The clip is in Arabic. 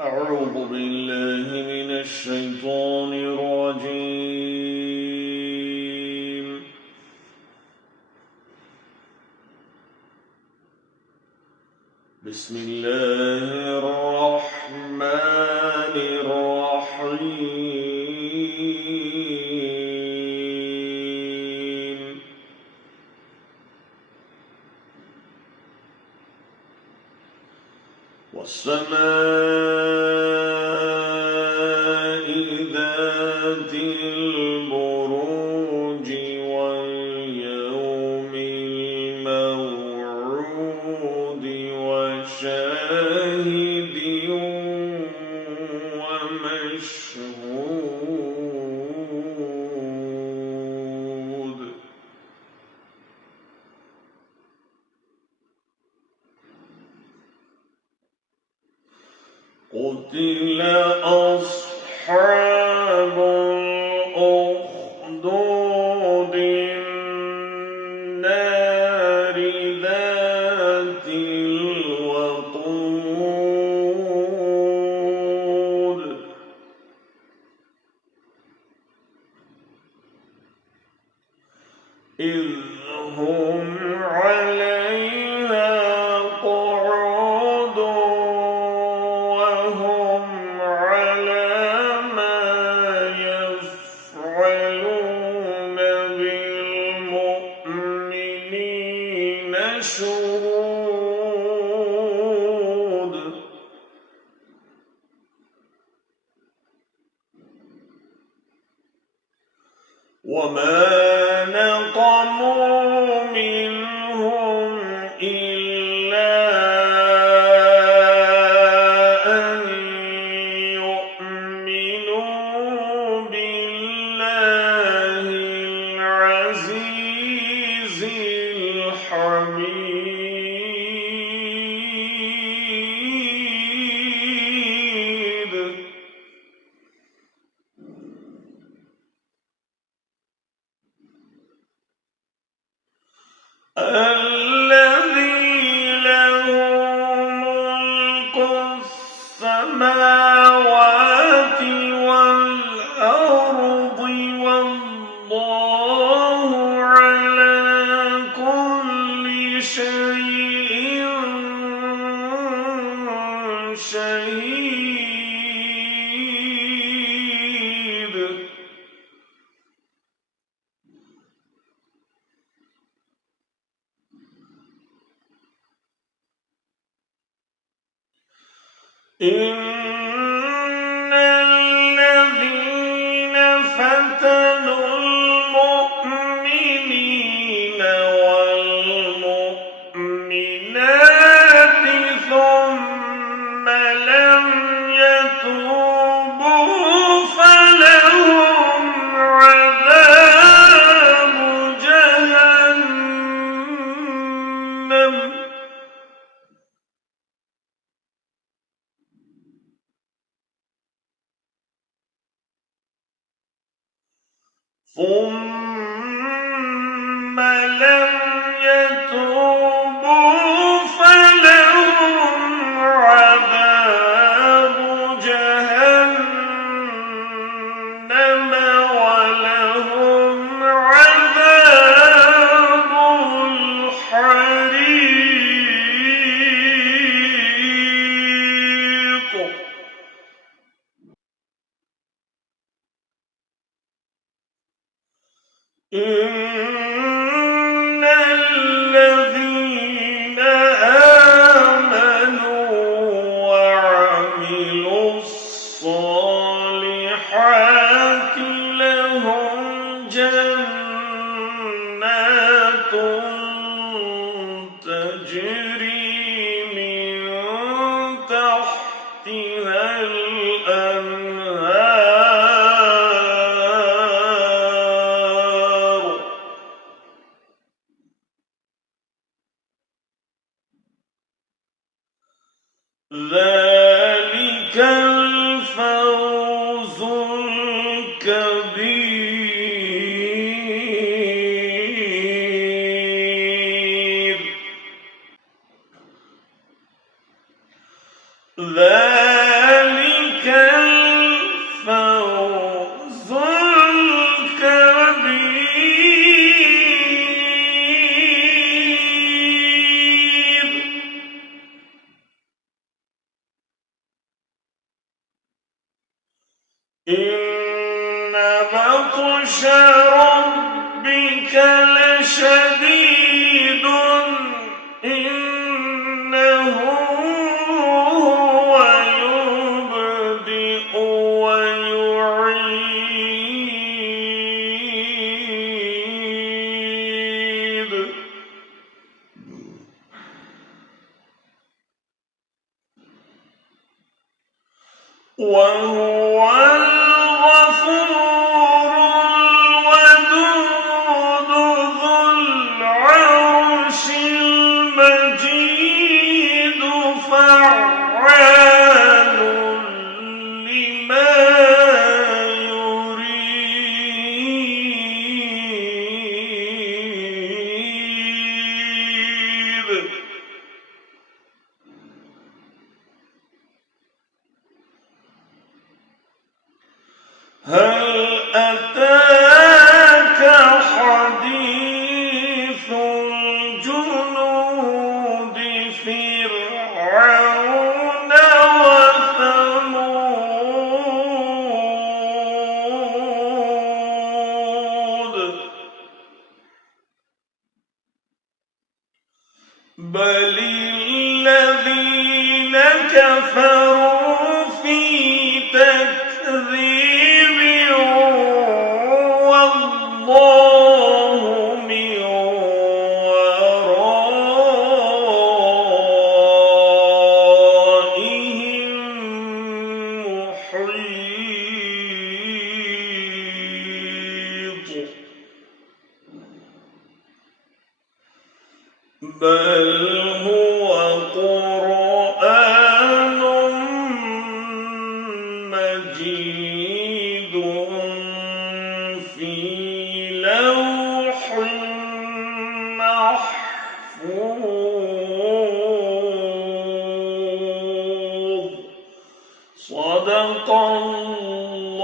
أعوذ بالله من الشيطان الرجيم. بسم الله الرحمن الرحيم. والسماء ذات البروج واليوم الموعود وشاهد ومشهود. قتل أصحاب الأخدود النار ذات الوقود إذ هم عليها قعود وهم على ما يفعلون بالمؤمنين شهود. وما نقموا منهم إلا أن يؤمنوا بالله العزيز الحميد. الذي له ملك السماوات والأرض والله على كل شيء شهيد. إن الذين فتنوا المؤمنين والمؤمنات ثم لم يتوبوا فلهم عذاب جهنم ثم لم يتوبوا فلهم عذاب جهنم ولهم عذاب الحريق. إن الذين آمنوا وعملوا الصالحات لهم جنات تجري من تحتها الأنهار. ذلك الفوز الكبير. ذلك إن بطش ربك لشديد إنه هو يبدئ ويعيد وهو الغفور الودود ذو العرش المجيد فعال لما يريد هل أتاك حديث جنود فرعون وثمود بل الذين كفروا في تكذيب والله من ورائهم محيط بل هو قرآن مجيد في لوح محفوظ صدق الله